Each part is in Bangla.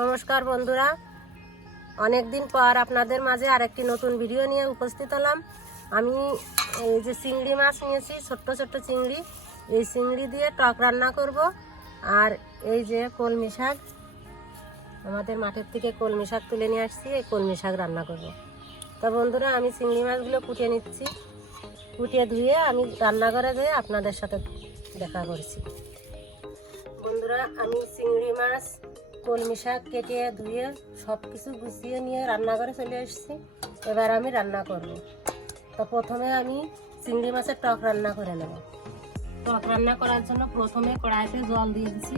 নমস্কার বন্ধুরা, অনেক দিন পর আপনাদের মাঝে আরেকটি নতুন ভিডিও নিয়ে উপস্থিত হলাম। আমি এই যে চিংড়ি মাছ নিয়েছি, ছোট্ট ছোট্ট চিংড়ি। এই চিংড়ি দিয়ে টক রান্না করব। আর এই যে কলমি শাক, আমাদের মাঠের থেকে কলমি শাক তুলে নিয়ে আসছি, এই কলমি শাক রান্না করব। তা বন্ধুরা, আমি চিংড়ি মাছগুলো কুটিয়ে নিচ্ছি। কুটিয়ে ধুয়ে আমি রান্নাঘরে যেয়ে আপনাদের সাথে দেখা করছি। বন্ধুরা, আমি চিংড়ি মাছ, কলমি শাক কেটে ধুয়ে সব কিছু গুছিয়ে নিয়ে রান্নাঘরে চলে এসেছি। এবার আমি রান্না করব। তো প্রথমে আমি চিংড়ি মাছের টক রান্না করে নেব। টক রান্না করার জন্য প্রথমে কড়াইতে জল দিয়ে দিচ্ছি।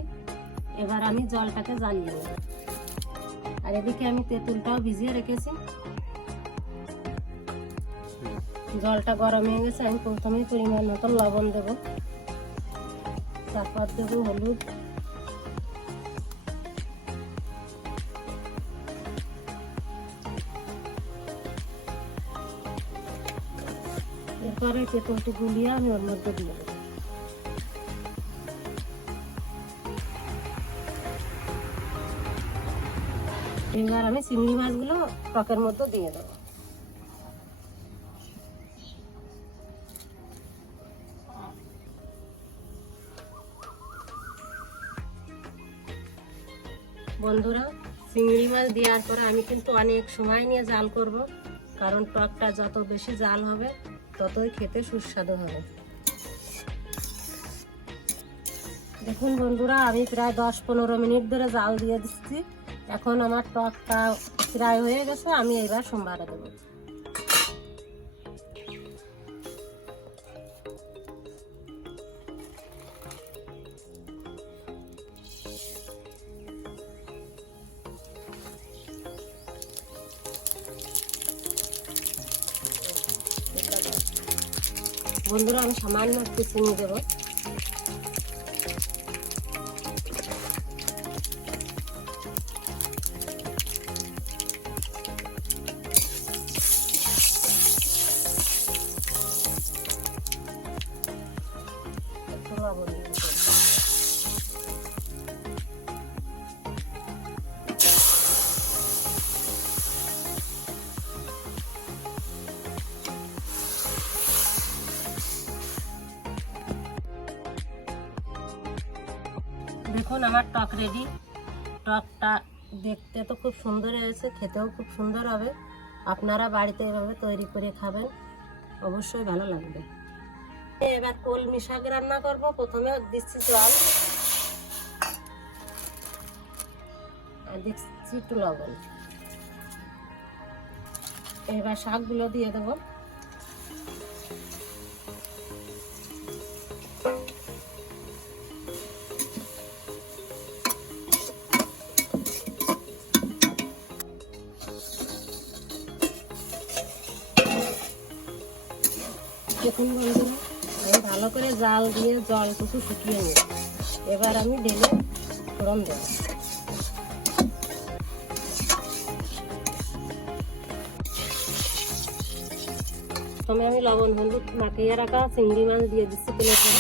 এবার আমি জলটাকে জ্বালিয়ে নেব। আর এদিকে আমি তেঁতুলটাও ভিজিয়ে রেখেছি। জলটা গরম হয়ে গেছে। আমি প্রথমে পরিমাণ মতো লবণ দেব, তারপর দেবো হলুদ, এরপরে তেঁতুলটি গুলিয়ে আমি ওর মধ্যে দিয়ে দেবো। এবার আমি চিংড়ি মাছগুলো টকের মধ্যে দিয়ে দেবো। বন্ধুরা, চিংড়ি মাছ দেওয়ার পরে আমি কিন্তু অনেক সময় নিয়ে জাল করব, কারণ টকটা যত বেশি জাল হবে ততই খেতে সুস্বাদু হবে। দেখুন বন্ধুরা, আমি প্রায় 10-15 মিনিট ধরে জাল দিয়ে দিচ্ছি। এখন আমার টকটা প্রায় হয়ে গেছে। আমি এবার সোমবারে দেবো। বন্ধুরা, আমি সামান্য একটু চিনি দেবো। দেখুন আমার টক রেডি। টকটা দেখতে তো খুব সুন্দর হয়েছে, খেতেও খুব সুন্দর হবে। আপনারা বাড়িতে এভাবে তৈরি করে খাবেন, অবশ্যই ভালো লাগবে। এবার কলমি শাক রান্না করব। প্রথমে দিচ্ছি জল, আর দিচ্ছি একটু লবণ। এবার শাকগুলো দিয়ে দেবো। দেখুন বন্ধুরা, আমি ভালো করে জাল দিয়ে জলটুকু শুকিয়ে নিই। এবার আমি ঢেলে ফোড়ন দেব। প্রথমে আমি লবণ হলুদ মাখিয়ে রাখা চিংড়ি মাছ দিয়ে দিচ্ছি প্লেটে।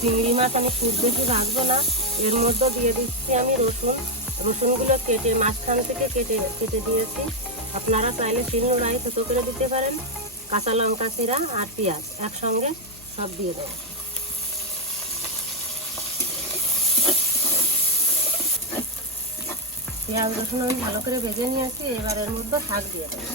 চিংড়ি মাছ আমি খুব বেশি ভাজবো না। এর মধ্যে দিয়ে দিচ্ছি আমি রসুনগুলো কেটে মাঝখান থেকে কেটে দিয়েছি। আপনারা চাইলে শিলনোড়ায় ছোটো করে দিতে পারেন। কাঁচা লঙ্কা চিরা আর পেঁয়াজ একসঙ্গে সব দিয়ে দেবো। পেঁয়াজ রসুন আমি ভালো করে ভেজে নিয়েছি। এবার এর মধ্যে শাক দিয়ে দেবো।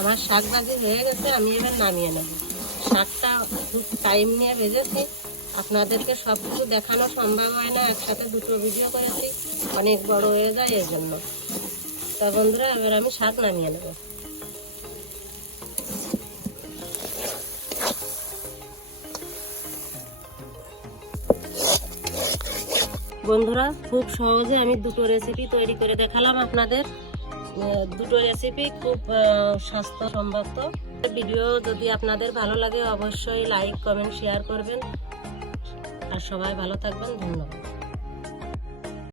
আমার শাক ভাজি হয়ে গেছে, আমি এবার নামিয়ে নেব। শাকটা খুব টাইম নিয়ে ভেজেছি। আপনাদেরকে সব কিছু দেখানো সম্ভব হয় না, একসাথে দুটো ভিডিও করেছি, অনেক বড় হয়ে যায় এর জন্য। তা বন্ধুরা, এবার আমি শাক নামিয়ে নেব। বন্ধুরা, খুব সহজে আমি দুটো রেসিপি তৈরি করে দেখালাম আপনাদের। দুটো রেসিপি খুব স্বাস্থ্যসম্মত। ভিডিও যদি আপনাদের ভালো লাগে অবশ্যই লাইক কমেন্ট শেয়ার করবেন। আর সবাই ভালো থাকবেন। ধন্যবাদ।